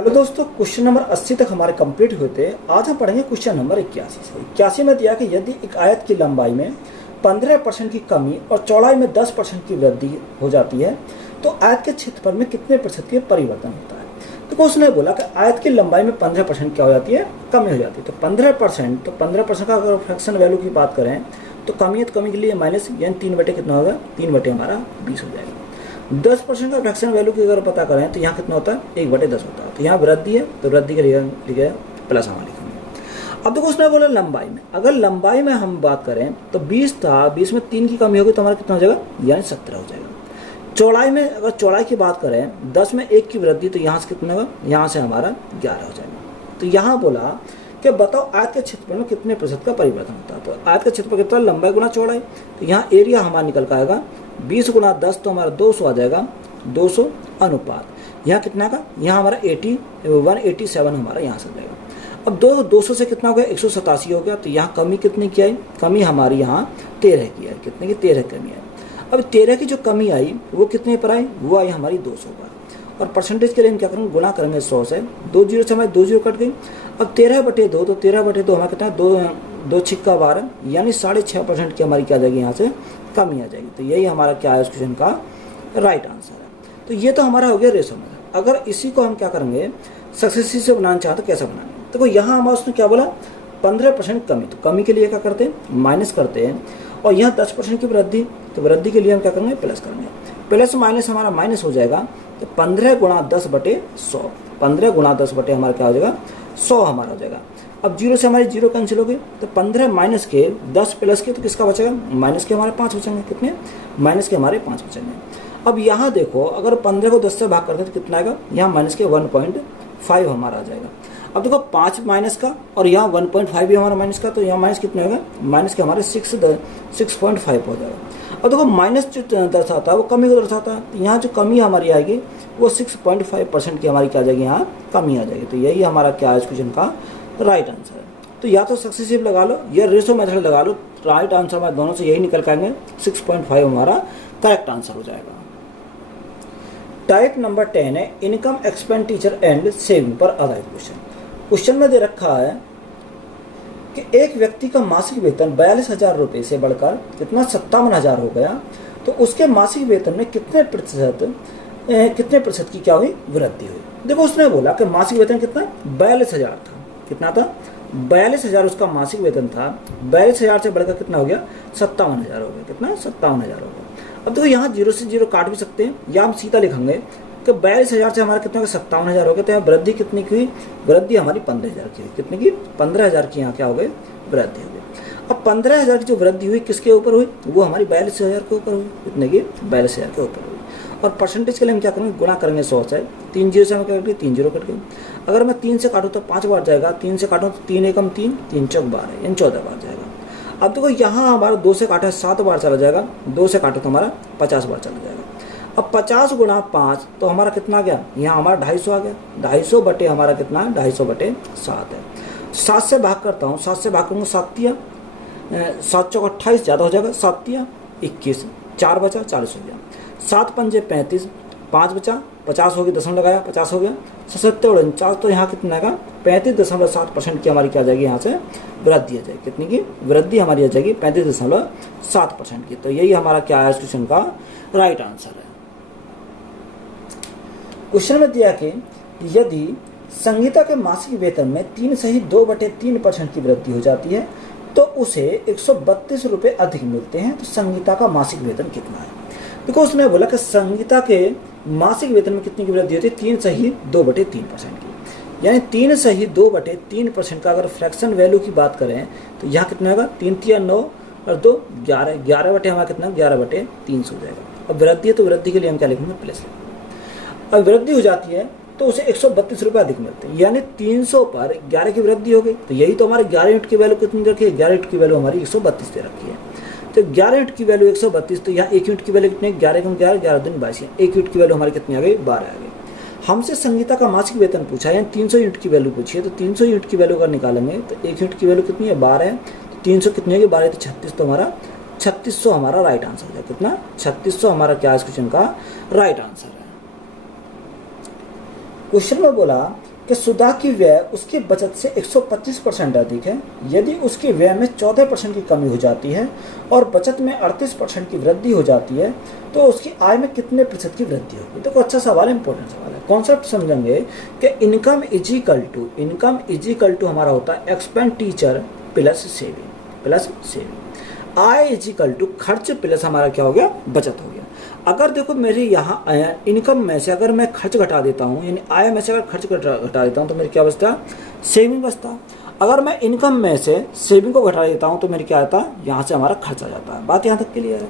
Hello दोस्तों, question number 80 तक हमारे कंप्लीट हुए थे। आज हम पढ़ेंगे क्वेश्चन नंबर 81 से। 81 में दिया कि यदि एक आयत की लंबाई में 15% की कमी और चौड़ाई में 10% की वृद्धि हो जाती है तो आयत के क्षेत्रफल में कितने प्रतिशत के परिवर्तन होता है। तो उसने बोला कि आयत की लंबाई में 15% क्या हो जाती है, कमी हो जाती है। तो 15% का अगर फ्रैक्शन वैल्यू की बात करें तो कमी है, तो कमी के लिए माइनस यानी 3/, कितना होगा 3/, हमारा 20 हो जाएगा। 10% का फ्रैक्शन वैल्यू की अगर पता करें तो यहाँ कितना होता है 1/10 होता है। तो यहाँ वृद्धि है तो वृद्धि के लिए लिखे प्लस हमारे लिखेंगे। अब देखो उसने बोला लंबाई में, अगर लंबाई में हम बात करें तो 20 था, 20 में 3 की कमी होगी तो हमारा कितना हो जाएगा यानी 17 हो जाएगा। चौड़ाई में अगर चौड़ाई की बात करें 10 में 1 की वृद्धि तो यहाँ से कितना होगा, यहाँ से हमारा 11 हो जाएगा। तो यहाँ बोला कि बताओ आयत के क्षेत्रफल में कितने प्रतिशत का परिवर्तन होता है। तो आयत का क्षेत्रफल कितना, लंबाई गुना चौड़ाई। तो यहाँ एरिया हमारा निकल का आएगा 20 गुना 10 तो हमारा 200 आ जाएगा, 200 अनुपात यहाँ कितना का, यहाँ हमारा 187 हमारा यहाँ से आ जाएगा। अब 200 से कितना हो गया 187 हो गया। तो यहाँ कमी कितनी की आई, कमी हमारी यहाँ 13 की आई। कितने की 13 कमी आई। अब 13 की जो कमी आई वो कितने पर आई, वो आई हमारी 200 पर। और परसेंटेज के लिए हम क्या करेंगे, गुना करेंगे 100 से। 2 जीरो से हमारे 2 जीरो कट गई। अब 13/2 तो 13/2 हमारा कितना है 2 छिक्का 12 यानी 6.5% की हमारी क्या आ जाएगी, यहाँ से कमी आ जाएगी। तो यही हमारा क्या है इस क्वेश्चन का राइट आंसर है। तो ये तो हमारा हो गया रेशो मेथड। अगर इसी को हम क्या करेंगे सक्सेसिव से बनाना चाहते तो कैसे बनाएंगे। तो यहाँ हमारा उसने क्या बोला 15% कमी, तो कमी के लिए क्या करते हैं माइनस करते हैं। और यहाँ 10% की वृद्धि, तो वृद्धि के लिए हम क्या करेंगे प्लस करेंगे। प्लस माइनस हमारा माइनस हो जाएगा। तो 15 गुणा 10/100, 15 गुणा 10/ हमारा क्या हो जाएगा 100 हमारा हो जाएगा। अब 0 से हमारी 0 कैंसिल हो गई। तो 15 माइनस के 10 प्लस के तो किसका बचेगा, माइनस के हमारे 5 बचेंगे। कितने, माइनस के हमारे 5 बचेंगे। अब यहाँ देखो अगर 15 को 10 से भाग करते तो कितना आएगा, यहाँ माइनस के 1.5 हमारा आ जाएगा। अब देखो 5 माइनस का और यहाँ 1.5 भी हमारा माइनस का, तो यहाँ माइनस कितना होगा, माइनस के हमारे 6.5 हो जाएगा। अब देखो माइनस जो दर्शाता है वो कमी को दर्शाता है। तो यहाँ जो कमी हमारी आएगी वो 6.5% की हमारी क्या आ जाएगी, यहाँ कमी आ जाएगी। तो यही हमारा क्या है इस क्वेश्चन का राइट आंसर है। तो या तो सक्सेसिव लगा लो या रेशो मेथड लगा लो, राइट आंसर हमारे दोनों से यही निकल पाएंगे। 6.5 हमारा करेक्ट आंसर हो जाएगा। टाइप नंबर 10 है इनकम एक्सपेंडिचर एंड सेविंग पर आधारित क्वेश्चन। क्वेश्चन में दे रखा है कि एक व्यक्ति का मासिक वेतन 42,000 रुपये से बढ़कर कितना 57,000 हो गया, तो उसके मासिक वेतन में कितने प्रतिशत की क्या हुई, वृद्धि हुई। देखो उसने बोला कि मासिक वेतन कितना 42,000 था, कितना था 42,000 उसका मासिक वेतन था। 42,000 से बढ़कर कितना हो गया 57,000 हो गया। कितना 57,000 हो गया। अब देखो यहाँ 0 से 0 काट भी सकते हैं या हम सीधा लिखेंगे कि 42,000 से हमारा कितना 57,000 हो गया। तो यहाँ वृद्धि कितनी की हुई, वृद्धि हमारी 15,000 की हुई। कितने की 15,000 की यहाँ क्या हो गई वृद्धि हो गई। अब 15,000 की जो वृद्धि हुई किसके ऊपर हुई, वो हमारी 42,000 के ऊपर हुई। कितने की 42,000 के ऊपर हुई। और परसेंटेज के लिए हम क्या करेंगे गुणा करेंगे 100 से। 3 जीरो से हम क्या करेंगे 3 जीरो कट गए। अगर मैं 3 से काटूँ तो 5 बार जाएगा, 3 से काटूँ तो 3 एकम 3, 3 चौक 12 यानी 14 बार जाएगा। अब देखो यहाँ हमारा 2 से काटा 7 बार चला जाएगा, 2 से काटो तो हमारा 50 बार चला जाएगा। अब 50 गुणा 5 तो हमारा कितना आ गया, यहाँ हमारा 250 आ गया। 250 हमारा कितना 250/7 है। 7 से भाग करता हूँ, 7 से भाग करूँगा 7 तिया 7 चौक 28 ज़्यादा हो जाएगा, 7 तिया 21, 4 बचा 40 हो गया। 7 पंजे 35, 5 बचा 50 हो गया, दशमलव लगाया 50 हो गया। 77 तो यहाँ कितना आएगा 35.7% की हमारी क्या आ जाएगी, यहाँ से वृद्धि आ जाएगी। कितनी की वृद्धि हमारी आ जाएगी 35.7% की। तो यही हमारा क्या है इस क्वेश्चन का राइट आंसर है। क्वेश्चन में दिया कि यदि संगीता के मासिक वेतन में 3 सहित 2/3% की वृद्धि हो जाती है तो उसे 132 रुपये अधिक मिलते हैं, तो संगीता का मासिक वेतन कितना है। देखो उसने बोला कि संगीता के मासिक वेतन में कितनी की वृद्धि होती है 3 सहित 2/3% की, यानी 3 सहित 2/3% का अगर फ्रैक्शन वैल्यू की बात करें तो यहाँ कितना होगा 3 तिया 9 और 2 11, 11 हमारा कितना 11/300 हो जाएगा। अब वृद्धि है तो वृद्धि के लिए हम क्या लिखेंगे प्लस। अब वृद्धि हो जाती है तो उसे 132 रुपये अधिक मिलते हैं, यानी 300 पर 11 की वृद्धि हो गई। तो यही तो हमारे 11 यूनिट की वैल्यू कितनी रखी है, 11 यूनिट की वैल्यू हमारी 132 दे रखी है। तो 11 यूनिट की वैल्यू 132, तो यहाँ 1 यूनिट की वैल्यू कितनी 11 × 11, 11 दूनी 22, 1 यूनिट की वैल्यू हमारी कितनी आ गई 12 आ गई। हमसे संगीता का मासिक वेतन पूछा है, 300 यूनिट की वैल्यू पूछी है। तो 300 यूनिट की वैल्यू अगर निकालेंगे तो 1 यूनिट की वैल्यू कितनी है 12 है। तो 300 कितनी होगी 12 तो 36, तो हमारा 3600 हमारा राइट आंसर हो जाए। कितना 3600 हमारा क्या इस क्वेश्चन का राइट आंसर है। क्वेश्चन में बोला कि सुधा की व्यय उसकी बचत से 125% अधिक है। यदि उसके व्यय में 14% की कमी हो जाती है और बचत में 38% की वृद्धि हो जाती है तो उसकी आय में कितने प्रतिशत की वृद्धि होगी। देखो अच्छा सवाल है, इंपॉर्टेंट सवाल है। कॉन्सेप्ट समझेंगे कि इनकम इज इक्वल टू हमारा होता है एक्सपेंडिचर प्लस सेविंग। आय इज इक्वल टू खर्च प्लस हमारा क्या हो गया, बचत हो गया। अगर देखो मेरे यहाँ इनकम में से अगर मैं खर्च घटा देता हूँ, यानी आय में से अगर खर्च घटा देता हूँ तो मेरे क्या बचता, सेविंग बचता। अगर मैं इनकम में से सेविंग को घटा देता हूँ तो मेरे क्या आता है, यहाँ से हमारा खर्च आ जाता है। बात यहाँ तक क्लियर है।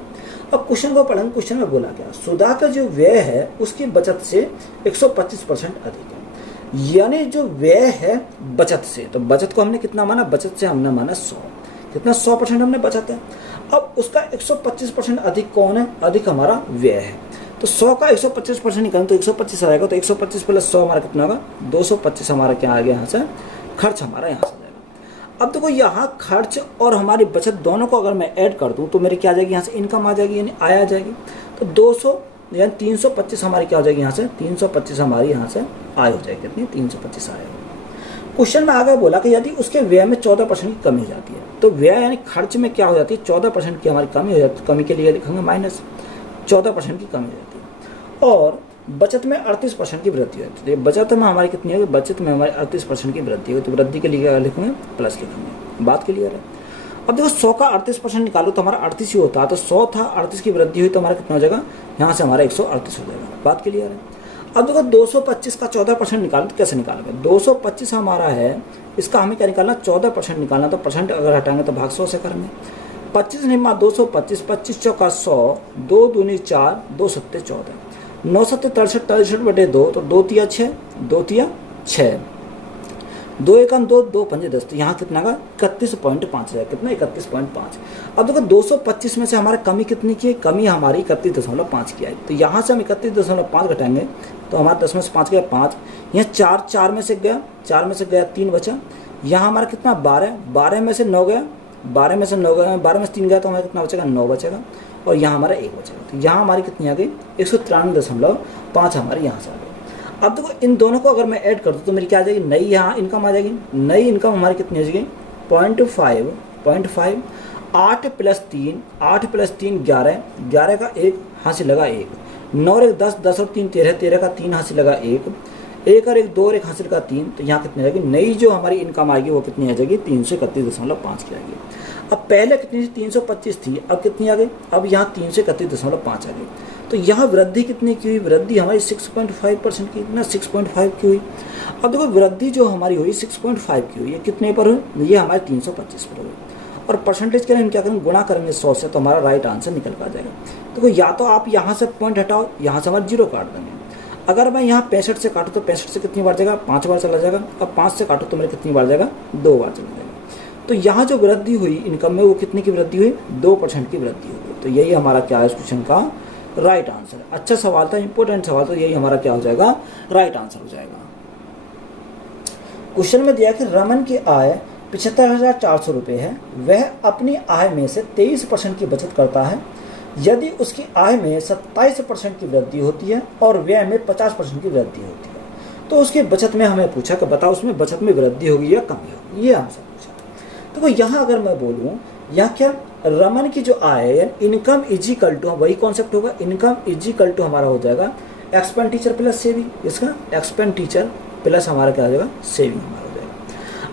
अब क्वेश्चन को पढ़ेंगे। क्वेश्चन में बोला गया सुधा का जो व्यय है उसकी बचत से 125% अधिक है। यानी जो व्यय है बचत से, तो बचत को हमने कितना माना, बचत से हमने माना 100, कितना 100% हमने बचत है। अब उसका 125% अधिक कौन है, अधिक हमारा व्यय है। तो 100 का 125% निकालें तो 125 आएगा, तो 125 प्लस 100 हमारा कितना होगा, 225 हमारा क्या आ गया यहाँ से, खर्च हमारा यहाँ से जाएगा। अब देखो यहाँ खर्च और हमारी बचत दोनों को अगर मैं ऐड कर दूँ तो मेरी क्या आ जाएगी, यहाँ से इनकम आ जाएगी, यानी आय आ जाएगी। तो 200 यानी 325 हमारी क्या हो जाएगी, यहाँ से 325 हमारी यहाँ से आय हो जाएगी, कितनी 325 आय। क्वेश्चन में आगे बोला कि यदि उसके व्यय में 14% की कमी हो जाती है, तो व्यय यानी खर्च में क्या हो जाती है, 14% की हमारी कमी हो जाती है। कमी के लिए लिखेंगे माइनस 14% की कमी हो जाती है। और बचत में 38% की वृद्धि होती है। बचत में हमारी कितनी होगी, बचत में हमारी 38% की वृद्धि होगी। तो वृद्धि के लिए क्या लिखेंगे, प्लस लिखेंगे। बात क्लियर है। अब देखो 100 का 38% निकालो तो हमारा 38 ही होता है। तो 100 था, 38 की वृद्धि हुई तो हमारा कितना हो जाएगा, यहाँ से हमारा 138 हो जाएगा। बात क्लियर है। अब देखो 225 का 14% निकालो तो कैसे निकालोगे, 225 हमारा है, इसका हमें क्या निकालना, 14% निकालना। तो परसेंट अगर हटाएंगे तो भाग 100 से करेंगे। 25 नहीं मार 225, 25 चौका 100, 2 दूनी 4, 2 सत्ते 14, 9 सत्ते 63, 63 बटे 2, तो 2 तिया 6, 2 तिया 6, 2 एकम 2, 2 पंजे 10, तो यहाँ कितना का 31.5 है, कितना 31.5। अब देखो 225 में से हमारे कमी कितनी की है, कमी हमारी 31.5 की आई। तो यहाँ से हम 31.5 घटाएंगे तो हमारा 10 में से 5 गया 5, यहाँ 4 में से गया, 4 में से गया 3 बचा। यहाँ हमारा कितना 12, 12 में से 9 गया, 12 में से 9 गया, 12 में से 3 गया तो हमारा कितना बचेगा, 9 बचेगा। और यहाँ हमारा 1 बचेगा। तो यहाँ हमारी कितनी आ गई, 193.5 हमारी यहाँ से आ गई। अब देखो इन दोनों को अगर मैं ऐड कर दूँ तो मेरी क्या आ जाएगी, नई यहाँ इनकम आ जाएगी। नई इनकम हमारी कितनी आ जाएगी, 0.5, 8 प्लस 3, 8 प्लस 3 11, 11 का 1 हासिल लगा 1, 9 और 1 10, 10 और 3 13, 13 का 3 हासिल लगा 1, 1 और 1 2 और 1 हासिल का 3। तो यहाँ कितनी आ जाएगी, नई जो हमारी इनकम आएगी वो कितनी आ जाएगी, 331.5 की आएगी। अब पहले कितनी थी, 325 थी, अब कितनी आ गई, अब यहाँ 331.5 आ गई। तो यहाँ वृद्धि कितनी की हुई, वृद्धि हमारी 6.5% की, ना 6.5 की हुई। अब देखो वृद्धि जो हमारी हुई 6.5 की हुई, ये कितने पर हुई, ये हमारे 325 पर हुई। और परसेंटेज के लिए हम क्या करेंगे, गुणा करेंगे 100 से, तो हमारा राइट आंसर निकल कर आ जाएगा। देखो या तो आप यहाँ से पॉइंट हटाओ, यहाँ से हमारा 0 काट देंगे। अगर मैं यहाँ 65 से काटूँ तो 65 से कितनी बार जाएगा, 5 बार चला जाएगा। अब 5 से काटूँ तो मेरे कितनी बार जाएगा, 2 बार चला जाएगा। तो यहाँ जो वृद्धि हुई इनकम में वो कितने की वृद्धि हुई, 2% की वृद्धि हुई। तो यही हमारा क्या है इस क्वेश्चन का राइट आंसर। अच्छा सवाल था, इंपॉर्टेंट सवाल, तो यही हमारा क्या हो जाएगा, राइट आंसर हो जाएगा। क्वेश्चन में दिया कि रमन की आय 75,400 रुपये है, वह अपनी आय में से 23% की बचत करता है। यदि उसकी आय में 27% की वृद्धि होती है और व्यय में 50% की वृद्धि होती है तो उसकी बचत में हमें पूछा कि बताओ उसमें बचत में वृद्धि होगी या कमी होगी, ये हमसे पूछा। तो यहाँ अगर मैं बोलूँ, यहाँ क्या रमन की जो आय है, इनकम इज इक्वल टू, वही कॉन्सेप्ट होगा, इनकम इज इक्वल टू हमारा हो जाएगा एक्सपेंडिचर प्लस सेविंग। इसका एक्सपेंडिचर प्लस हमारा क्या हो जाएगा, सेविंग हमारा हो जाएगा।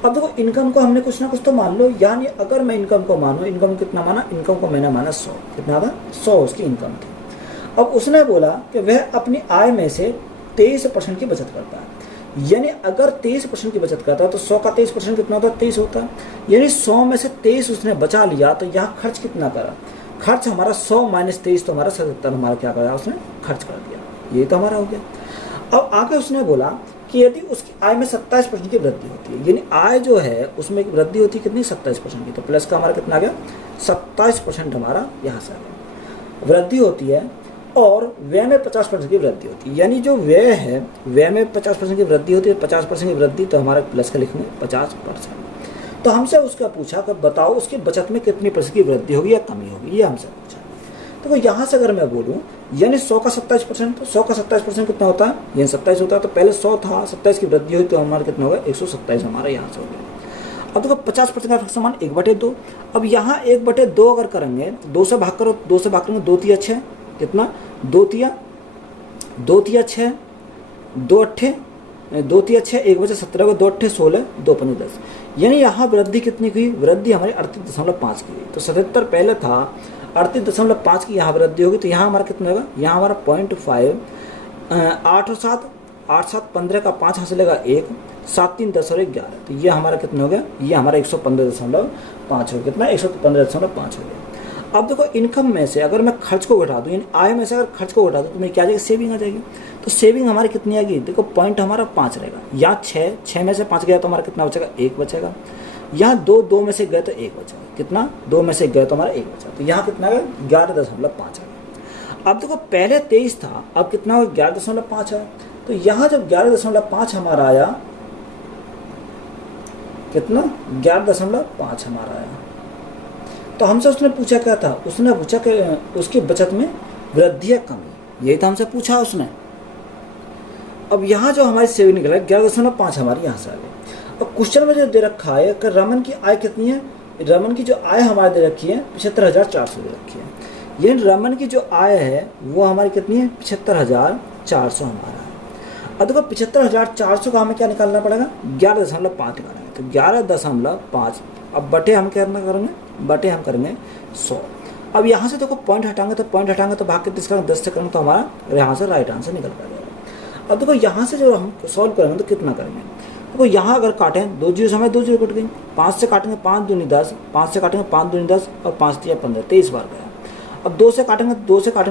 अब देखो इनकम को हमने कुछ ना कुछ तो मान लो, यानी अगर मैं इनकम को मानूँ, इनकम कितना माना, इनकम को मैंने माना 100, कितना था 100 उसकी इनकम थी। अब उसने बोला कि वह अपनी आय में से 23% की बचत करता है, यानी अगर 23% की बचत करता है तो 100 का 23% कितना होता है, 23 होता है। यानी 100 में से 23 उसने बचा लिया, तो यहाँ खर्च कितना करा, खर्च हमारा 100 माइनस 23 तो हमारा 77 हमारा क्या करा, उसने खर्च कर दिया, ये तो हमारा हो गया। अब आगे उसने बोला कि यदि उसकी आय में 27% की वृद्धि होती है, यानी आय जो है उसमें वृद्धि होती है कितनी, 27% की, तो प्लस का हमारा कितना आ गया, 27% हमारा यहाँ से आ गया, वृद्धि होती है। और व्यय में 50% की वृद्धि होती है, यानी जो व्यय है व्यय में 50% की वृद्धि होती है, 50% की वृद्धि, तो हमारा प्लस का लिखेंगे 50%। तो हमसे उसका पूछा कि बताओ उसकी बचत में कितनी % की वृद्धि होगी या कमी होगी, ये हमसे पूछा। तो यहाँ से अगर मैं बोलूँ यानी 100 का 27%, तो 100 का 27% कितना होता है, यानी 27 होता है। तो पहले 100 था, 27 की वृद्धि हुई तो हमारा कितना होगा, 127 हमारा यहाँ से हो गया। अब देखो 50% का फ्रैक्शन 1/2। अब यहाँ 1/2 अगर करेंगे, 2 से भाग करो, 2 से भाग करेंगे 2 तिया 6, कितना 2 तिया 6, 2 अट्ठे 2 तिया 6, 1 बचे 17, 2 अट्ठे 16, 2 पंजे 10। यानी यहाँ वृद्धि कितनी हुई, वृद्धि हमारी 38.5 की हुई। तो 77 पहले था, 38.5 की यहाँ वृद्धि होगी। तो यहाँ हमारा कितना होगा, यहाँ हमारा 0.5, 8 और 7, 8 7 15 का 5 हंसलेगा 1, 7 3 10 और 11। तो ये हमारा कितना हो गया, ये हमारा 115.5 हो गया, कितना 115.5 हो गया। अब देखो इनकम में से अगर मैं खर्च को घटा दूँ, यानी आय में से अगर खर्च को घटा दूँ तो मेरी क्या आ जाएगी, सेविंग आ जाएगी। तो सेविंग हमारी कितनी आएगी, देखो पॉइंट हमारा 5 रहेगा। यहाँ 6 में से 5 गया तो हमारा कितना बचेगा, 1 बचेगा। यहाँ 2 में से गए तो 1 बचा, कितना 2 में से गए तो हमारा 1 बचा। तो यहाँ कितना है, 11.5 है। अब देखो पहले 23 था, अब कितना हो, 11.5 है। तो यहाँ जब 11.5 हमारा आया, कितना 11.5 हमारा आया, तो हमसे उसने पूछा क्या था, उसने पूछा कि उसकी बचत में वृद्धि या कमी, यही था हमसे पूछा उसने। अब यहाँ जो हमारी सेविंग निकला 11.5 हमारी यहाँ से आ गई। अब क्वेश्चन में जो दे रखा है कि रमन की आय कितनी है, रमन की जो आय हमारी दे रखी है 75,400 दे रखी है। ये रमन की जो आय है वो हमारी कितनी है, 75,400 हमारा है। अब देखो 75,400 का हमें क्या निकालना पड़ेगा, 11.5 निकालना है। तो 11.5, अब बटे हम क्या करेंगे, बटे हम करेंगे 100। अब यहाँ से देखो पॉइंट हटाएंगे तो भाग के 10 से करेंगे तो हमारा यहाँ से राइट आंसर निकल जाएगा। अब देखो यहाँ से जो हम सॉल्व करेंगे तो कितना करेंगे, देखो यहाँ अगर काटें 2 जीरो हमें 2 जीरो कट गई, 5 से काटेंगे 5 दूनी 10, 5 से काटेंगे 5 दूनी 10 और 5 तिया 15, 23 बार गया। अब 2 से काटेंगे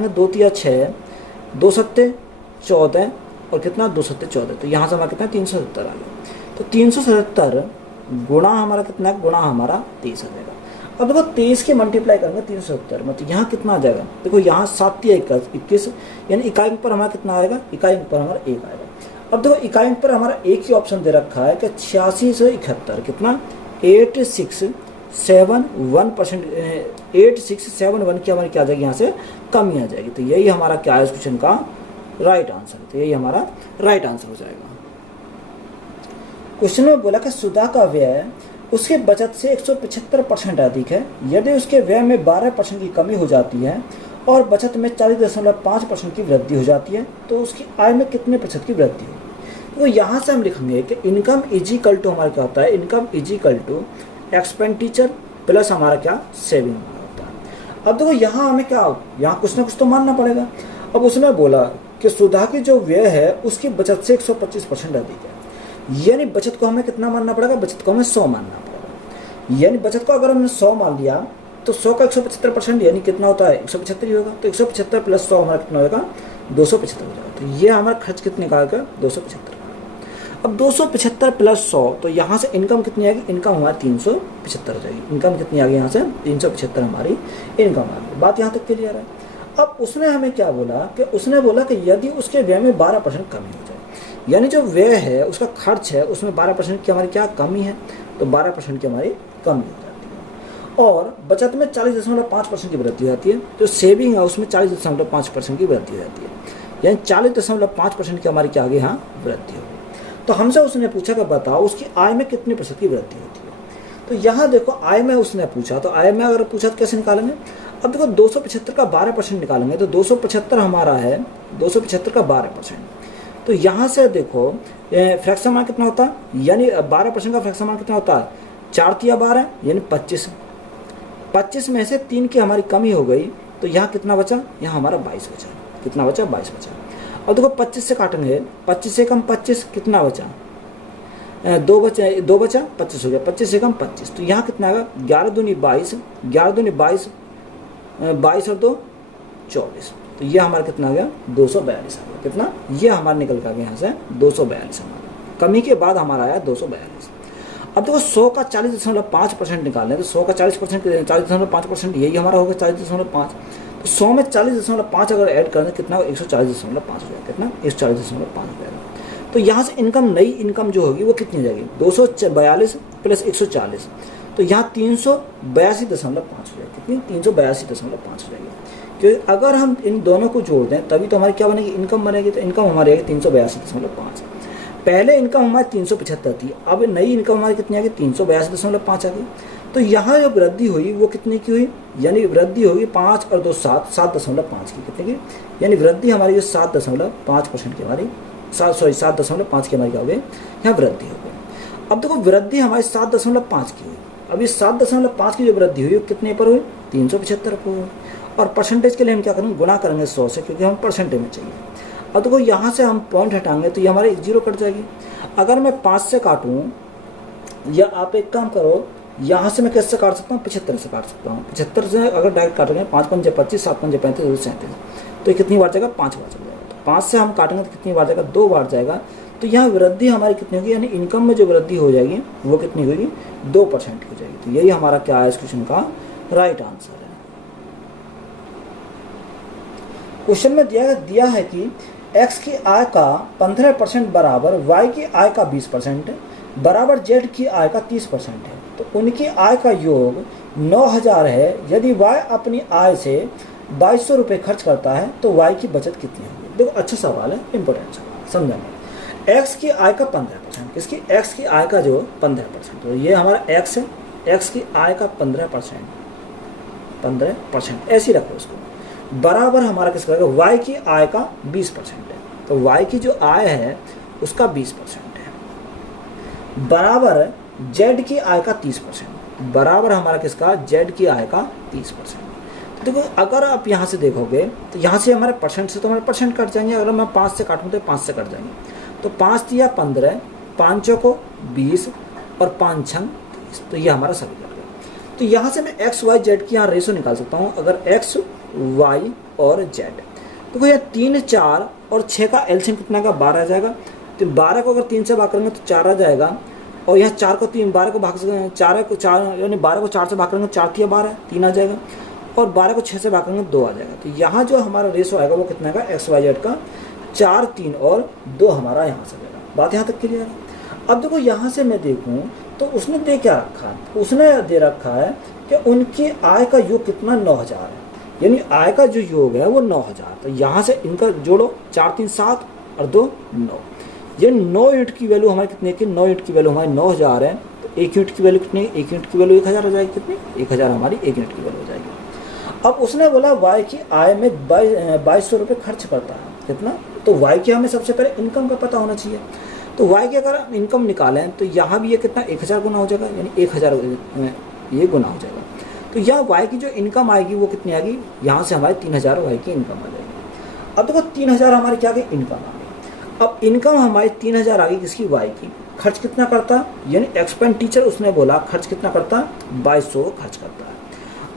2 तिया 6, 2 सत्ते 14 और कितना 2 सत्ते 14। तो यहाँ से हमारा कितना 370 आ गया। तो 370 गुणा हमारा कितना है, गुणा हमारा 23 आ जाएगा। अब देखो 23 के मल्टीप्लाई करेंगे 370 में, तो यहाँ कितना आ जाएगा, देखो यहाँ 7 तिया 21, यानी इकाई अंक पर हमारा कितना आएगा, इकाई अंक पर हमारा 1 आएगा। अब देखो इकाई अंक पर हमारा एक ही ऑप्शन दे रखा है कि 86 से 71, कितना 8671%, 8671 की हमारी क्या आ जाएगी, यहाँ से कमी आ जाएगी। तो यही हमारा क्या है इस क्वेश्चन का राइट आंसर, तो यही हमारा राइट आंसर हो जाएगा। क्वेश्चन में बोला कि सुधा का व्यय उसके बचत से 175% अधिक है। यदि उसके व्यय में 12% की कमी हो जाती है और बचत में 40.5% की वृद्धि हो जाती है तो उसकी आय में कितने प्रतिशत की वृद्धि होगी। तो यहाँ से हम लिखेंगे कि इनकम इजिकल टू हमारा क्या होता है, income is equal to expenditure plus हमारा क्या, सेविंग होता है। अब देखो यहाँ हमें क्या, यहाँ कुछ ना कुछ तो मानना पड़ेगा। अब उसने बोला कि सुधा की जो व्यय है उसकी बचत से 125% अधिक है, यानी बचत को हमें कितना मानना पड़ेगा, बचत को हमें 100 मानना पड़ेगा। यानी बचत को अगर हमने 100 मान लिया तो 100 का 175% यानी कितना होता है, 175 ही होगा। तो 175 प्लस 100 हमारा कितना होगा, 275 हो जाएगा। तो ये हमारा खर्च कितने का आएगा, 275 का। अब 275 प्लस 100, तो यहाँ से इनकम कितनी आएगी, इनकम हमारी 375 हो जाएगी। इनकम कितनी आ गई, यहाँ से 375 हमारी इनकम आ गई। बात यहाँ तक क्लियर है। अब उसने हमें क्या बोला कि उसने बोला कि यदि उसके व्यय में 12% कमी हो जाए, यानी जो व्यय है उसका खर्च है उसमें 12% की हमारी क्या कमी है, तो 12% की हमारी कमी हो जाती है। और बचत में 40.5% की वृद्धि हो जाती है। जो सेविंग है उसमें 40.5% की वृद्धि हो जाती है, यानी 40.5% की हमारी क्या आगे यहाँ वृद्धि होगी। तो हमसे उसने पूछा कि बताओ उसकी आय में कितने प्रतिशत की वृद्धि होती है। तो यहाँ देखो आय में उसने पूछा, तो आय में अगर पूछा तो कैसे निकालेंगे। अब देखो 275 का 12% निकालेंगे तो 275 हमारा है, 275 का 12%। तो यहाँ से देखो फ्रैक्शन मान कितना होता है, यानी 12% का फ्रैक्शन मान कितना होता है, 4 तिया 12 यानी 25। 25 में से 3 की हमारी कमी हो गई तो यहाँ कितना बचा, यहाँ हमारा 22 बचा। कितना बचा, 22 बचा। और देखो 25 से काटेंगे, 25 से कम 25 कितना बचा, 2 बचा 25 हो गया, 25 से कम 25। तो यहाँ कितना आएगा, 11 दूनी 22, 11 दूनी 22, 22 और 2 24। तो ये हमारा कितना आ गया, 242 आ गया। कितना, ये हमारा निकल कर गया यहाँ से 242 हमारा, कमी के बाद हमारा आया 242। अब देखो 100 का 40.5% निकालने, तो 100 का 40.5% यही हमारा होगा 40.5। तो 100 में 40.5 अगर ऐड करें कितना, 140.5 हो जाएगा। कितना, 140.5 हो जाएगा। तो यहाँ से इनकम, नई इनकम जो होगी वो कितनी हो जाएगी, 242 प्लस 140, तो यहाँ 382.5 हो जाएगी। कितनी, 382.5 हो जाएगी। कि अगर हम इन दोनों को जोड़ दें तभी तो हमारी क्या बनेगी, इनकम बनेगी। तो इनकम हमारी आएगी 382.5। पहले इनकम हमारी 375 थी, अब नई इनकम हमारी कितनी आ गई, 382.5 आ गई। तो यहाँ जो वृद्धि हुई वो कितने की हुई, यानी वृद्धि होगी 5 और 2 7, 7.5 की, कितने की, यानी वृद्धि हमारी जो 7.5% की हमारी 7.5 की हमारी क्या हो गई, यहाँ वृद्धि हो गई। अब देखो वृद्धि हमारी 7.5 की हुई, अब इस 7.5 की जो वृद्धि हुई वो कितने पर हुई, 375 पर हुई। और परसेंटेज के लिए हम क्या करेंगे, गुणा करेंगे 100 से, क्योंकि हम परसेंटेज में चाहिए। अब देखो यहाँ से हम पॉइंट हटाएंगे तो ये हमारी 0 कट जाएगी। अगर मैं 5 से काटूँ, या आप एक काम करो, यहाँ से मैं कैसे काट सकता हूँ, 75 से काट सकता हूँ। 75 से अगर डायरेक्ट काटेंगे, 5 पंजे 25, 7 पंजे 35, 37, तो ये कितनी बार जाएगा, 5 बार चल जाएगा। तो 5 से हम काटेंगे तो कितनी बार जाएगा, 2 बार जाएगा। तो यहाँ वृद्धि हमारी कितनी होगी, यानी इनकम में जो वृद्धि हो जाएगी वो कितनी होगी, 2% की हो जाएगी। तो यही हमारा क्या है इस क्वेश्चन का राइट आंसर है। क्वेश्चन में दिया है कि x की आय का 15% बराबर y की आय का 20% बराबर z की आय का 30% है। तो उनकी आय का योग 9000 है। यदि y अपनी आय से 2200 रुपये खर्च करता है तो y की बचत कितनी होगी। देखो अच्छा सवाल है, इंपॉर्टेंट सवाल, समझना। x की आय का 15%, किसकी, x की आय का जो 15%, तो ये हमारा x है, x की आय का 15% ऐसे रखो उसको, बराबर हमारा किसका होगा, y की आय का 20% है। तो y की जो आय है उसका 20% है, बराबर z की आय का 30%, बराबर हमारा किसका, z की आय का 30%। देखो अगर आप यहाँ से देखोगे तो यहाँ से हमारे परसेंट से तो हमारे परसेंट कट जाएंगे। अगर मैं 5 से काटूँ तो 5 से कट जाएंगे। तो 5 दिया 15, 5 चौको 20 और 5 छंग 30, तो ये हमारा सभी कट गया। तो यहाँ से मैं x y z की यहाँ रेशो निकाल सकता हूँ। अगर x y और z, तो भैया 3 4 और 6 का एलसीएम कितना का 12 आ जाएगा। तो 12 को अगर 3 से भाग करेंगे तो 4 आ जाएगा, और यहाँ 4 को 12 को भाग सकते, 4 को 4 यानी 12 को 4 से भाग करेंगे 4 3 12 3 आ जाएगा, और 12 को 6 से भाग करेंगे 2 आ जाएगा। तो यहाँ जो हमारा रेशो आएगा वो कितना का, एक्स वाई जेड का 4 3 और 2 हमारा यहाँ से देगा। बात यहाँ तक क्लियर है। अब देखो यहाँ से मैं देखूँ तो उसने दे क्या रखा है, उसने दे रखा है कि उनकी आय का योग कितना 9000 है, यानी आय का जो योग है वो 9000। तो यहाँ से इनका जोड़ो, 4 3 7 और 2 9, ये 9 यूनिट की वैल्यू हमारी कितनी है कि 9 यूनिट की वैल्यू हमारी 9000 है। तो 1 यूनिट की वैल्यू कितनी है, 1 यूनिट की वैल्यू 1000 हो जाएगी। कितनी, 1000 हमारी 1 यूनिट की वैल्यू हो जाएगी। अब उसने बोला y की आय में 2200 रुपये खर्च करता है, कितना, तो y की हमें सबसे पहले इनकम का पता होना चाहिए। तो y की अगर हम इनकम निकालें तो यहाँ भी ये कितना 1000 गुना हो जाएगा, यानी 1000 ये गुना हो जाएगा। तो यहाँ y की जो इनकम आएगी वो कितनी आएगी, यहाँ से हमारे 3000 y की इनकम आ जाएगी। अब देखो 3000 हमारी क्या आ गई, इनकम आ गई। अब इनकम हमारी 3000 आ गई किसकी, y की। खर्च कितना करता, यानी एक्सपेंडिचर उसने बोला खर्च कितना करता, 2200 खर्च करता है।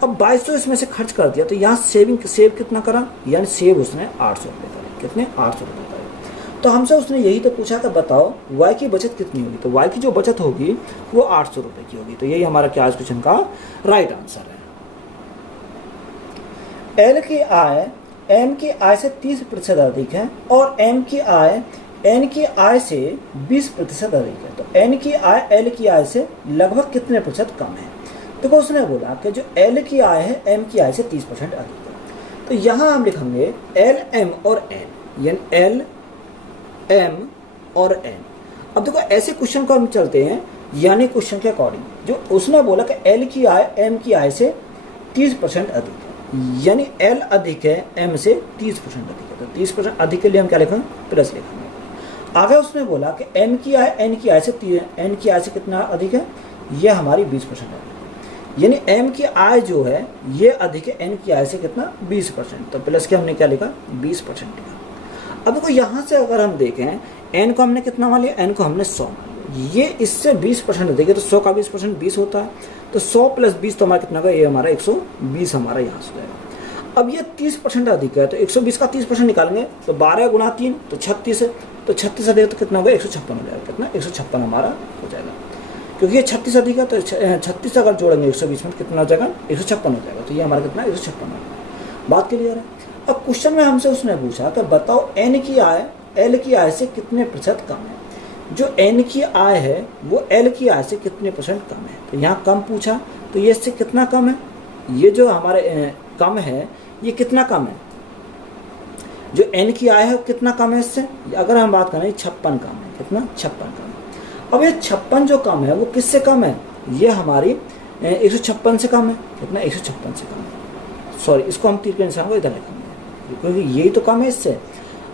अब 2200 इसमें से खर्च कर दिया तो यहाँ सेव कितना करा, यानी सेव उसने 800 रुपये करे। कितने, 800 रुपये करे। तो हमसे उसने यही तो पूछा कि बताओ y की बचत कितनी होगी। तो y की जो बचत होगी वो 800 रुपये की होगी। तो यही हमारा क्या इस क्वेश्चन का राइट आंसर है। L की आय M की आय से 30% अधिक है और M की आय N की आय से 20% अधिक है। तो N की आय L की आय से लगभग कितने प्रतिशत कम है। देखो उसने बोला कि जो L की आय है M की आय से 30% अधिक है। तो यहाँ हम लिखेंगे L M और N, यानी L M और N। अब देखो ऐसे क्वेश्चन को हम चलते हैं, यानी क्वेश्चन के अकॉर्डिंग। जो उसने बोला कि L की आय M की आय से 30% अधिक है, यानी L अधिक है M से 30% अधिक है। तो 30% अधिक के लिए हम क्या लिखेंगे, प्लस लिखेंगे। आगे उसने बोला कि M की आय N की आय से N की आय से कितना अधिक है, ये हमारी 20% अधिक है, यानी M की आय जो है ये अधिक है N की आय से कितना, 20%। तो प्लस के हमने क्या लिखा, 20% लिखा। अब देखो यहाँ से अगर हम देखें N को हमने कितना मान लिया, N को हमने 100 मान लिया, ये इससे 20% अधिक है। तो 100 का 20% 20 होता है। तो 100 प्लस 20 तो हमारा कितना होगा, ये हमारा 120 हमारा यहाँ से जाएगा। अब ये 30% अधिक है, तो 120 का 30% निकालेंगे तो 12 गुना 3 तो 36 है। तो 36 अधिक तो कितना होगा, 156 हो जाएगा। कितना, 156 हमारा हो जाएगा, क्योंकि ये 36 अधिक है। तो 36 अगर जोड़ेंगे 120 में कितना हो जाएगा, 156 हो जाएगा। तो ये हमारा कितना, 156 हो जाएगा। बात क्लियर है। अब क्वेश्चन में हमसे उसने पूछा कि बताओ N की आय L की आय से कितने प्रतिशत कम है। जो N की आय है वो L की आय से कितने % कम है। तो यहाँ कम पूछा, तो ये इससे कितना कम है, ये जो हमारे कम है ये कितना कम है, जो n की आय है वो कितना कम है इससे, अगर हम बात करें 56 कम है, कितना 56 कम है। अब ये 56 जो कम है वो किससे कम है, ये हमारी 156 से कम है, कितना 156 से कम है, सॉरी इसको हम तीर के निशान को इधर लिखेंगे क्योंकि यही तो कम है इससे।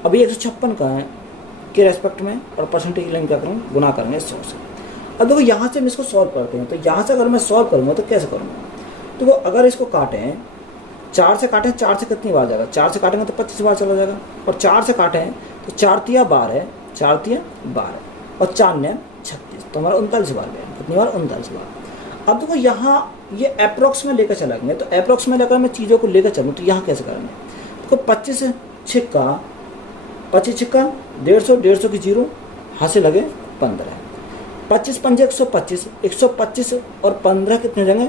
अब ये 156 का है के रेस्पेक्ट में और परसेंटेज लेंगे क्या करेंगे, गुना करेंगे 100 से। अब देखो यहाँ से हम इसको सॉल्व करते हैं, तो यहाँ से अगर मैं सॉल्व करूँगा तो कैसे करूँगा, तो वो अगर इसको काटें 4 से काटें, 4 से कितनी बार जाएगा, 4 से काटेंगे तो 25 बार चला जाएगा, और 4 से काटें तो 4 तिया 12, 4 तिया 12 और 4 ने 36, तो हमारा 39 बार गया, कितनी बार 39 बार। अब देखो यहाँ ये अप्रोक्स में लेकर चलेंगे, तो अप्रोक्स में लेकर मैं चीज़ों को लेकर चलूँ तो यहाँ कैसे करेंगे, तो 25 छिक्का 150, 150 की जीरो, हाथ से लगे 15, 25 पंजे 125, 125 और 15 कितने हो जाएंगे,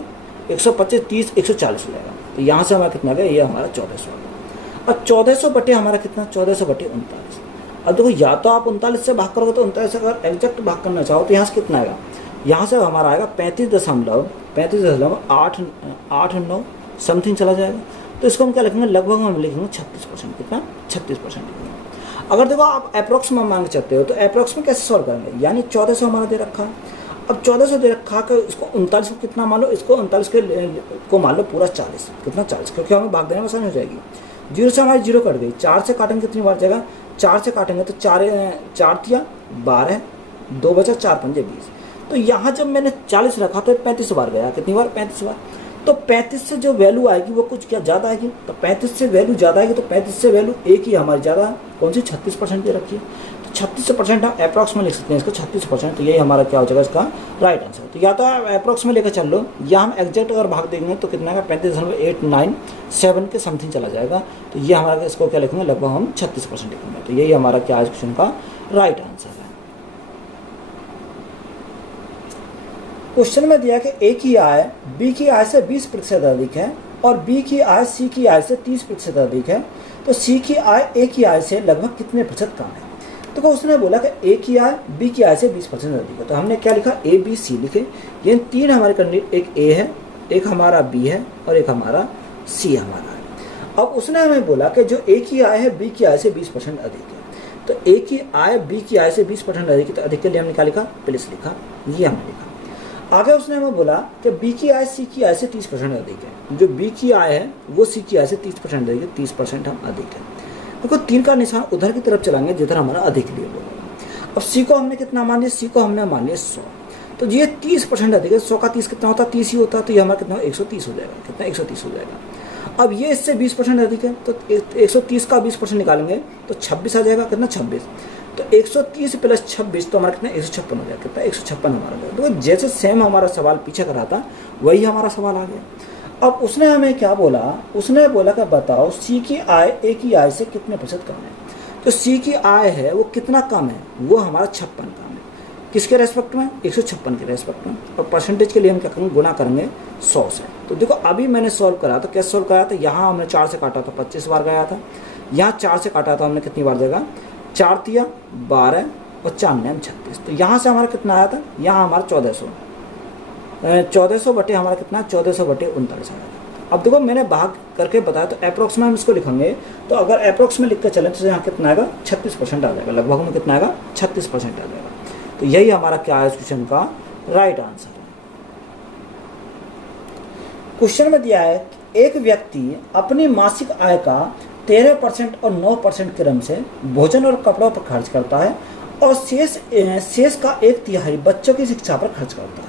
125, 30, 140 हो जाएगा, तो यहाँ से हमारा कितना गया, ये हमारा 1400 आ गया। अब 1400 बटे हमारा कितना, 1400 बटे 39। अब देखो या तो आप 39 से भाग करोगे तो 39 से अगर एग्जैक्ट भाग करना चाहो तो यहाँ से कितना आएगा, यहाँ से हमारा आएगा 35.9 समथिंग चला जाएगा, तो इसको हम क्या लिखेंगे, लगभग हम लिखेंगे 36%, कितना 36% लिखेंगे। अगर देखो आप अप्रोक्स में मांग चाहते हो तो अप्रोक्स में कैसे सॉल्व करेंगे, यानी 1400 हमारा दे रखा है, अब 1400 दे रखा है, इसको 39 को कितना मान लो, इसको 39 को मान लो पूरा 40, कितना 40, क्योंकि हमें भाग देने में आसानी हो जाएगी। 0 से हमारी 0 कट गई, 4 से काटेंगे कितनी बार जाएगा, 4 से काटेंगे तो 4 तिया 12, 2 बचा 4 पंजे 20, तो यहाँ जब मैंने 40 रखा तो 35 बार गया, कितनी बार 35 बार, तो 35 से जो वैल्यू आएगी वो कुछ क्या ज़्यादा आएगी, तो 35 से वैल्यू ज़्यादा आएगी, तो 35 से वैल्यू एक ही हमारी ज़्यादा है, कौन सी 36% दे रखी है, तो 36% हम अप्रॉक्स में लिख सकते हैं इसको 36%, तो यही हमारा क्या हो जाएगा इसका राइट आंसर। तो या तो आप अप्रॉक्स में लेकर चल लो, या हम एग्जैक्ट अगर भाग देंगे तो कितना का 35.897 के समथिंग चला जाएगा, तो ये हमारा इसको क्या लिखेंगे, लगभग हम 36% लिखेंगे, तो यही हमारा क्या इस क्वेश्चन का राइट आंसर है। क्वेश्चन में दिया कि ए की आय बी की आय से 20% अधिक है और बी की आय सी की आय से 30% अधिक है, तो सी की आय ए की आय से लगभग कितने प्रतिशत कम है। तो उसने बोला कि ए की आय बी की आय से 20% अधिक है, तो हमने क्या लिखा, ए बी सी लिखे, ये तीन हमारे कंडीशन, एक ए है, एक हमारा बी है और एक हमारा सी हमारा है। अब उसने हमें बोला कि जो ए की आय है बी की आय से 20% अधिक है, तो ए की आय बी की आय से 20% अधिक है, तो अधिक के लिए हमने क्या लिखा, प्लस लिखा, ये हमने लिखा। आगे उसने हमें बोला कि बी की आय सी की आय से 30% अधिक है, जो बी की आय है वो सी की आय से 30% अधिक है, 30% हम अधिक है। देखो तीर का निशान उधर की तरफ चलाएंगे जिधर हमारा अधिक लिए बोलेगा। अब सी को हमने कितना मान लिया, सी को हमने मान लिया 100, तो ये 30% अधिक है, 100 का 30 कितना होता है, 30 ही होता है, तो ये हमारा कितना 130 हो जाएगा, कितना 130 हो जाएगा। अब ये इससे 20% अधिक है, तो 130 का 20% निकालेंगे तो 26 आ जाएगा, कितना 26, तो 130 प्लस 26 तो हमारा कितना 156 हो जाएगा, कितना 156 हमारा हो जाएगा। तो जैसे सेम हमारा सवाल पीछे करा था वही हमारा सवाल आ गया। अब उसने हमें क्या बोला, उसने बोला कि बताओ सी की आय ए की आय से कितने प्रतिशत कम है। तो सी की आय है वो कितना कम है, वो हमारा 56 कम है, किसके रेस्पेक्ट में, 156 के रेस्पेक्ट में, और परसेंटेज के लिए हम क्या करेंगे, गुना करेंगे 100 से। तो देखो अभी मैंने सॉल्व करा तो कैसे सॉल्व कराया था, यहाँ हमने 4 से काटा तो 25 बार गया था, यहाँ 4 से काटा तो हमने कितनी बार जाएगा, 4 तिया 12 और 4 9 36, तो यहाँ से हमारा कितना आया था, यहाँ हमारा 1400 बटे हमारा कितना 1400 बटे 39 आया था। अब देखो मैंने भाग करके बताया, तो अप्रोक्स में हम इसको लिखेंगे, तो अगर अप्रोक्स में लिख कर चलें तो यहाँ कितना आएगा, 36% आ जाएगा, लगभग में कितना आएगा 36% आ जाएगा। तो यही हमारा क्या है इस क्वेश्चन का राइट आंसर है। क्वेश्चन में दिया है एक व्यक्ति अपनी मासिक आय का 13% और 9% क्रम से भोजन और कपड़ों पर खर्च करता है और शेष का 1/3 बच्चों की शिक्षा पर खर्च करता है।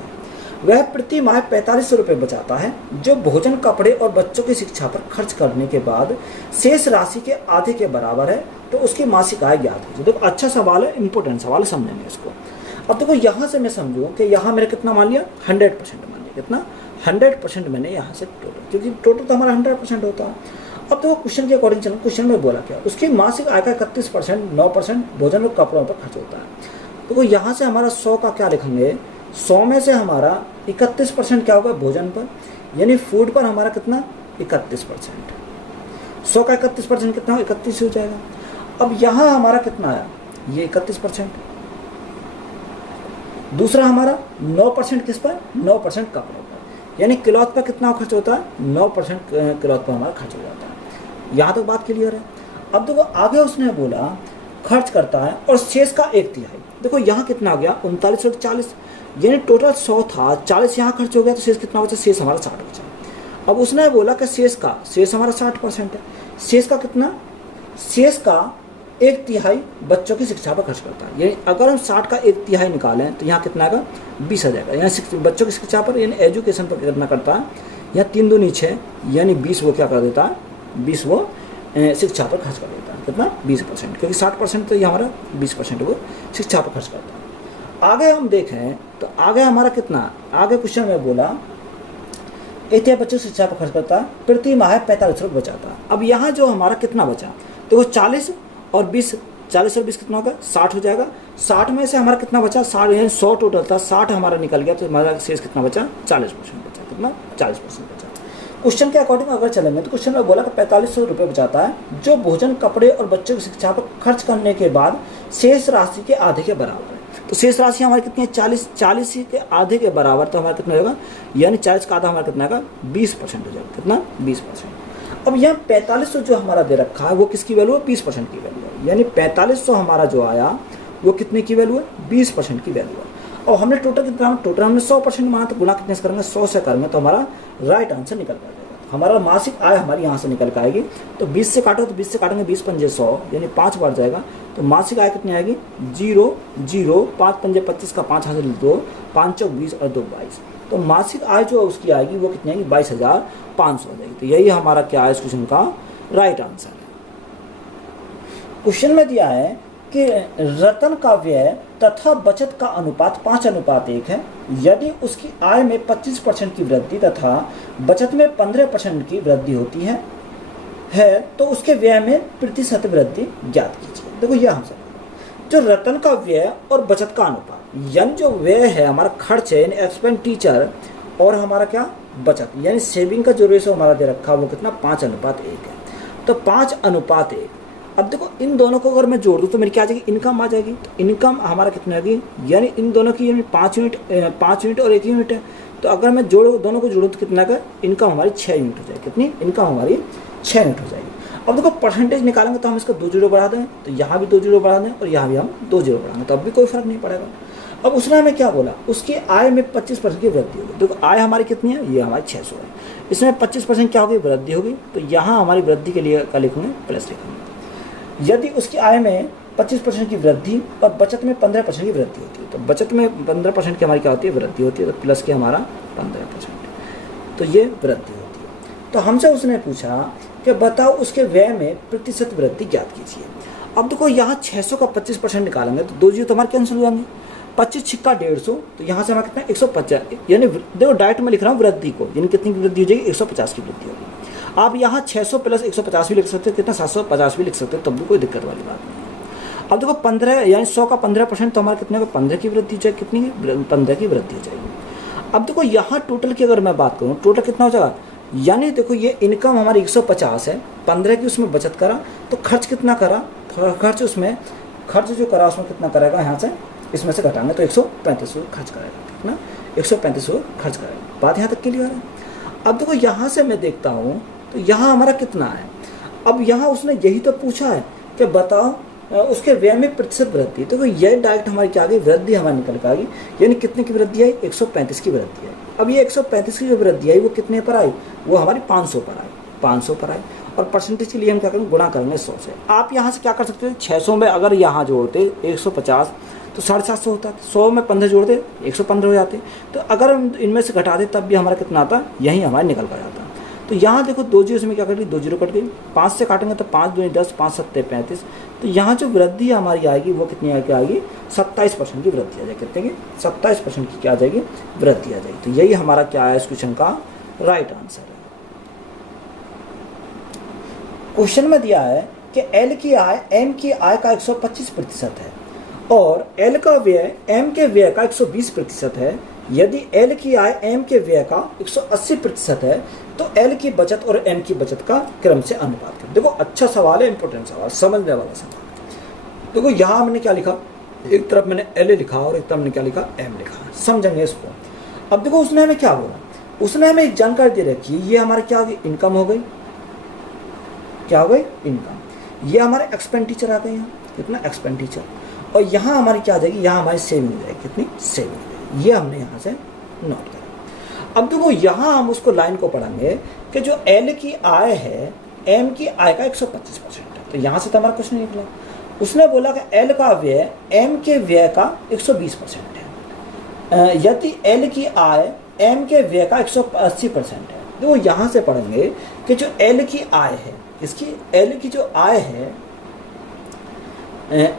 वह प्रति माह 4500 रुपये बचाता है, जो भोजन कपड़े और बच्चों की शिक्षा पर खर्च करने के बाद शेष राशि के आधे के बराबर है, तो उसकी मासिक आय ज्ञात है। देखो अच्छा सवाल है, इंपॉर्टेंट सवाल है, समझेंगे इसको। अब देखो यहाँ से मैं समझूँ कि यहाँ मैंने कितना मान लिया, 100% मान लिया, कितना 100% मैंने यहाँ से टोटल, क्योंकि टोटल तो हमारा 100% होता है। अब देखो क्वेश्चन के अकॉर्डिंग चलो, क्वेश्चन में बोला क्या, उसकी मासिक आय का 31%, 9% भोजन और कपड़ों पर खर्च होता है। देखो यहाँ से हमारा 100 का क्या लिखेंगे, 100 में से हमारा 31% क्या होगा भोजन पर, यानी फूड पर हमारा कितना 31%, 100 का 31% कितना हो, 31 हो जाएगा। अब यहाँ हमारा कितना आया, ये 31%, दूसरा हमारा 9% किस पर, 9% कपड़ों पर, यानी क्लॉथ पर कितना खर्च होता है, 9% क्लॉथ पर हमारा खर्च हो जाता है। यहाँ तक बात क्लियर है। अब देखो आगे उसने बोला खर्च करता है और शेष का 1/3। देखो यहाँ कितना आ गया 39 और 40, यानी टोटल 100 था, 40 यहाँ खर्च हो गया तो शेष कितना बचा, शेष हमारा 60 बचा। अब उसने बोला कि शेष हमारा 60% है, शेष का कितना, शेष का 1/3 बच्चों की शिक्षा पर खर्च करता है। यानी अगर हम 60 का 1/3 निकालें तो यहाँ कितना आएगा 20 आ जाएगा। यहाँ बच्चों की शिक्षा पर यानी एजुकेशन पर कितना करता है, यहाँ 3 दूनी 6 यानी 20 वो क्या कर देता है, 20 वो शिक्षा पर खर्च कर देता है। कितना 20%, क्योंकि 60% तो ये हमारा 20% वो शिक्षा पर खर्च करता है। आगे हम देखें तो आगे हमारा कितना, आगे क्वेश्चन में बोला 1/3 बच्चों की शिक्षा पर खर्च करता है, प्रति माह 45 रुपये बचाता है। अब यहाँ जो हमारा कितना बचा, तो 40 और 20, 40 और 20 कितना होगा 60 हो जाएगा। 60 में से हमारा कितना बचा, 60 यानी 100 टोटल था, 60 हमारा निकल गया तो हमारा शेष कितना बचा, 40% बचा। कितना 40% बचा। क्वेश्चन के अकॉर्डिंग अगर चलेंगे तो क्वेश्चन में बोला कि 4500 रुपये बचाता है जो भोजन, कपड़े और बच्चों की शिक्षा पर खर्च करने के बाद शेष राशि के आधे के बराबर है। तो शेष राशि हमारी कितनी है 40 के आधे के बराबर, तो हमारा कितना होगा, यानी 40 का आधा हमारा कितना होगा 20% हो जाएगा। कितना 20%। अब यहाँ 4500 जो हमारा दे रखा है वो किसकी वैल्यू है, 20% की वैल्यू है। यानी 4500 हमारा जो आया वो कितने की वैल्यू है, 20% की वैल्यू है। और हमने टोटल कितना, टोटल हमने 100% माना तो गुना कितने से करेंगे, 100 से करेंगे तो हमारा राइट आंसर निकल कर जाएगा। हमारा मासिक आय हमारी यहाँ से निकल कर आएगी। तो 20 से काटो तो 20 से काटेंगे 20 पंजे 100 यानी 5 बार जाएगा। तो मासिक आय कितनी आएगी 0 0 5 पंजे 25 का 5 हासिल 2 5 चौक 20 और 2 22। तो मासिक आय जो उसकी आएगी वो कितनी आएगी 22,500 हो जाएगी। तो यही हमारा क्या है इस क्वेश्चन का राइट आंसर है। क्वेश्चन में दिया है कि रतन का व्यय तथा बचत का अनुपात 5:1 है। यदि उसकी आय में 25% की वृद्धि तथा बचत में 15% की वृद्धि होती है तो उसके व्यय में प्रतिशत वृद्धि ज्ञात कीजिए। देखो यह हमसे जो रतन का व्यय और बचत का अनुपात, यानी जो व्यय है हमारा खर्च है यानी एक्सपेंडिचर, और हमारा क्या बचत यानी सेविंग का जो रेशो हमारा दे रखा वो कितना 5:1 है। तो 5:1। अब देखो इन दोनों को अगर मैं जोड़ दूँ तो मेरी क्या आ जाएगी, इनकम आ जाएगी। तो इनकम हमारा कितनी आ गई, यानी इन दोनों की यानी 5 यूनिट और 1 यूनिट है। तो अगर मैं दोनों को जोड़ूँ तो कितना का इनकम हमारी 6 यूनिट हो जाएगी। कितनी इनकम हमारी 6 यूनिट हो जाएगी। अब देखो परसेंटेज निकालेंगे तो हम इसका 2 जीरो बढ़ा दें, तो यहाँ भी 2 जीरो बढ़ा दें और यहाँ भी हम 2 जीरो बढ़ाएंगे तो अब भी कोई फर्क नहीं पड़ेगा। अब उसने हमें क्या बोला, उसकी आय में 25% की वृद्धि होगी। देखो आय हमारी कितनी है, ये हमारी 600 है, इसमें 25% क्या होगी वृद्धि होगी। तो यहाँ हमारी वृद्धि के लिए क्या लिखूंगे, प्लस लिखूंगे। यदि उसकी आय में 25% की वृद्धि और बचत में 15% की वृद्धि होती है, तो बचत में 15% की हमारी क्या होती है, वृद्धि होती है। तो प्लस के हमारा 15%, तो ये वृद्धि होती है। तो हमसे उसने पूछा कि बताओ उसके व्यय में प्रतिशत वृद्धि ज्ञात कीजिए। अब देखो यहाँ 600 का 25% निकालेंगे तो 2 जीरो तो हमारे कैंसिल हो जाएंगे। 25 छिक्का 150, तो यहाँ से हमारा कितना 150, यानी देखो डायरेक्ट में लिख रहा हूँ वृद्धि को, यानी कितनी की वृद्धि हो जाएगी 150 की वृद्धि होगी। आप यहाँ 600 प्लस 150 भी लिख सकते हो, कितना 750 भी लिख सकते हो, तब भी कोई दिक्कत वाली बात नहीं है। अब देखो 15 यानी 100 का 15% तो हमारा कितने का 15 की वृद्धि हो जाएगी, कितनी 15 की वृद्धि हो जाएगी। अब देखो यहाँ टोटल की अगर मैं बात करूँ टोटल कितना हो जाएगा, यानी देखो ये इनकम हमारी 150 है, 15 की उसमें बचत करा तो खर्च कितना करा, खर्च जो करा उसमें कितना करेगा, यहाँ से इसमें से घटाएंगे तो 135 खर्च करेगा। कितना 135 खर्च करेगा। बात यहाँ तक क्लियर है। अब देखो यहाँ से मैं देखता हूँ तो यहाँ हमारा कितना है। अब यहाँ उसने यही तो पूछा है कि बताओ उसके व्यय में प्रतिशत वृद्धि, तो ये डायरेक्ट हमारी क्या आ गई, वृद्धि हमारी निकल के आ गई। यानी कितने की वृद्धि आई, 135 की वृद्धि आई। अब ये 135 की जो वृद्धि आई वो कितने पर आई, वो हमारी 500 पर आई, 500 पर आई। और परसेंटेज के लिए हम क्या करेंगे, गुणा करेंगे 100 से। आप यहाँ से क्या कर सकते हो, 600 में अगर यहाँ जोड़ते 150 तो 750 होता, 100 में 15 जोड़ते 115 हो जाते। तो अगर हम इनमें से घटाते तब भी हमारा कितना आता, यही हमारा निकल कर जाता। तो यहाँ देखो 2 जीरो में क्या कट गई, 2 जीरो कट गई। 5 से काटेंगे तो 5 दूनी 10, 5 सत्ते 35। तो यहाँ जो वृद्धि हमारी आएगी वो कितनी आएगी, 27% की वृद्धि आ जाएगी। कितने की 27% की क्या आ जाएगी, वृद्धि आ जाएगी। तो यही हमारा क्या है इस क्वेश्चन का राइट आंसर है। क्वेश्चन में दिया है कि एल की आय एम की आय का 125% है और एल का व्यय एम के व्यय का 120% है। यदि एल की आय एम के व्यय का 180% है तो एल की बचत और एम की बचत का क्रम से अनुपात करें। देखो अच्छा सवाल है, इंपॉर्टेंट सवाल, समझने वाला सवाल। देखो यहाँ मैंने क्या लिखा, एक तरफ मैंने एल लिखा और एक तरफ मैंने क्या लिखा, एम लिखा। समझेंगे इसको। अब देखो उसने हमें क्या बोला, उसने हमें एक जानकारी दे रखी है, ये हमारी क्या होगी, इनकम हो गई। क्या हो गई, इनकम। ये हमारे एक्सपेंडिचर आ गए यहाँ, कितना एक्सपेंडिचर, और यहाँ हमारी क्या आ जाएगी, यहाँ हमारी सेविंग हो जाएगी, कितनी सेविंग, ये हमने यहाँ से नोट करा। अब देखो यहाँ हम उसको लाइन को पढ़ेंगे कि जो एल की आय है एम की आय का 125% है, तो यहाँ से तो हमारा कुछ नहीं निकला। उसने बोला कि एल का व्यय एम के व्यय का 120% है, यदि एल की आय एम के व्यय का 180% है। देखो यहाँ से पढ़ेंगे कि जो एल की आय है, इसकी एल की जो आय है,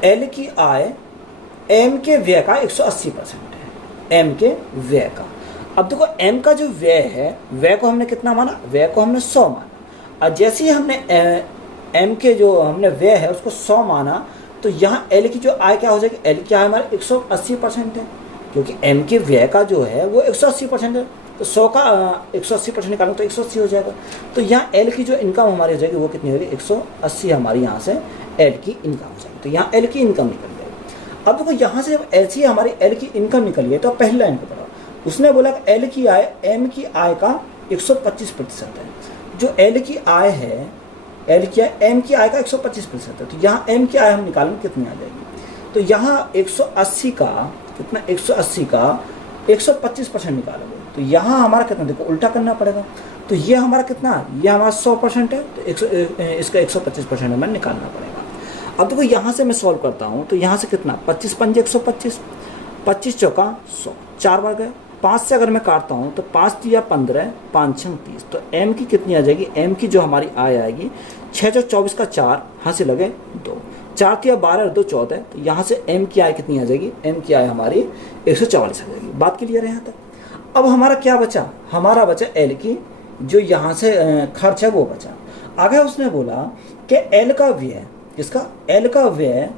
एल की आय एम के व्यय का 180% है, एम के व्यय का। अब देखो एम का जो व्यय है, व्यय को हमने कितना माना, व्यय को हमने 100 माना, और जैसे ही हमने एम के जो हमने व्यय है उसको 100 माना, तो यहाँ एल की जो आय क्या हो जाएगी, एल की आय हमारे 180% है, क्योंकि एम के व्यय का जो है वो 180% है, तो 100 का 180% निकालेंगे तो 180 हो जाएगा। तो यहाँ एल की जो इनकम हमारी हो जाएगी वो कितनी होगी, 180 हमारी यहाँ से एल की इनकम हो जाएगी, तो यहाँ एल की इनकम निकल जाएगी। अब देखो यहाँ से जब ऐसी हमारी एल की इनकम निकली है तो पहली लाइन को पढ़ा, उसने बोला कि एल की आय एम की आय का 125% है। जो एल की आय है, एल की आय एम की आय का 125% है, तो यहाँ एम की आय हम निकालेंगे कितनी आ जाएगी, तो यहाँ 180 का कितना, 180 का 125% निकालोगे, तो यहाँ हमारा कितना, देखो उल्टा करना पड़ेगा, तो ये हमारा कितना, ये हमारा 100% है, तो इसका 125% हमें निकालना पड़ेगा। अब देखो यहाँ से मैं सॉल्व करता हूँ, तो यहाँ से कितना, 25 पंजे 125, 25 चौका 100, 4 बार गए, 5 से अगर मैं काटता हूँ तो 5 दिया 15, 5 छंग 30, तो एम की कितनी आ जाएगी, एम की जो हमारी आय आएगी 6 जो 24 का 4, यहाँ से लगे 2, 4 दिया 12 और 2 14, तो यहाँ से एम की आय कितनी आ जाएगी, एम की आय हमारी 144 आ जाएगी। बात क्लियर है यहाँ तक। अब हमारा क्या बचा, हमारा बचा एल की जो यहाँ से खर्च है वो बचा। आगे उसने बोला कि एल का व्यय, किसका, एल का व्यय,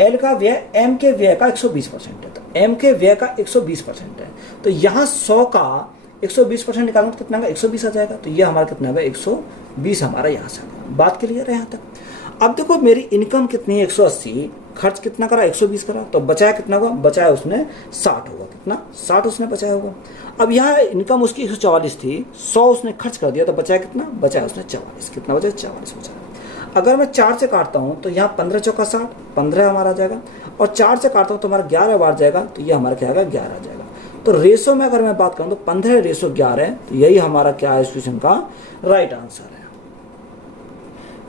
एल का व्यय एम के व्यय का 120% है, तो एम के व्यय का 120% है, तो यहाँ 100 का 120% निकालना तो कितना होगा, 120 आ जाएगा, तो ये हमारा कितना होगा, 120 हमारा यहाँ से आ गया। बात क्लियर है यहाँ तक। अब देखो मेरी इनकम कितनी है, 180, खर्च कितना करा, 120 करा, तो बचाया कितना होगा, बचाया उसने 60 होगा, कितना, 60 उसने बचाया होगा। अब यहाँ इनकम उसकी 144 थी, 100 उसने खर्च कर दिया, तो बचाया कितना, बचाया उसने 44, कितना बचा, 44 बचा। अगर मैं 4 से काटता हूँ तो यहाँ 15 चौका 60, 15 हमारा आ जाएगा, और 4 से काटता हूँ तो हमारा 11 बार जाएगा, तो ये हमारा क्या आएगा, 11 आ जाएगा। तो रेशो में अगर मैं बात करूँ तो 15:11 है, तो यही हमारा क्या है, इस क्वेश्चन का राइट आंसर है।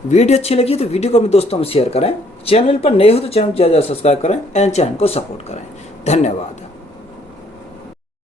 वीडियो अच्छी लगी तो वीडियो को अपने दोस्तों में शेयर करें, चैनल पर नए हो तो चैनल को ज़्यादा सब्सक्राइब करें एंड चैनल को सपोर्ट करें। धन्यवाद।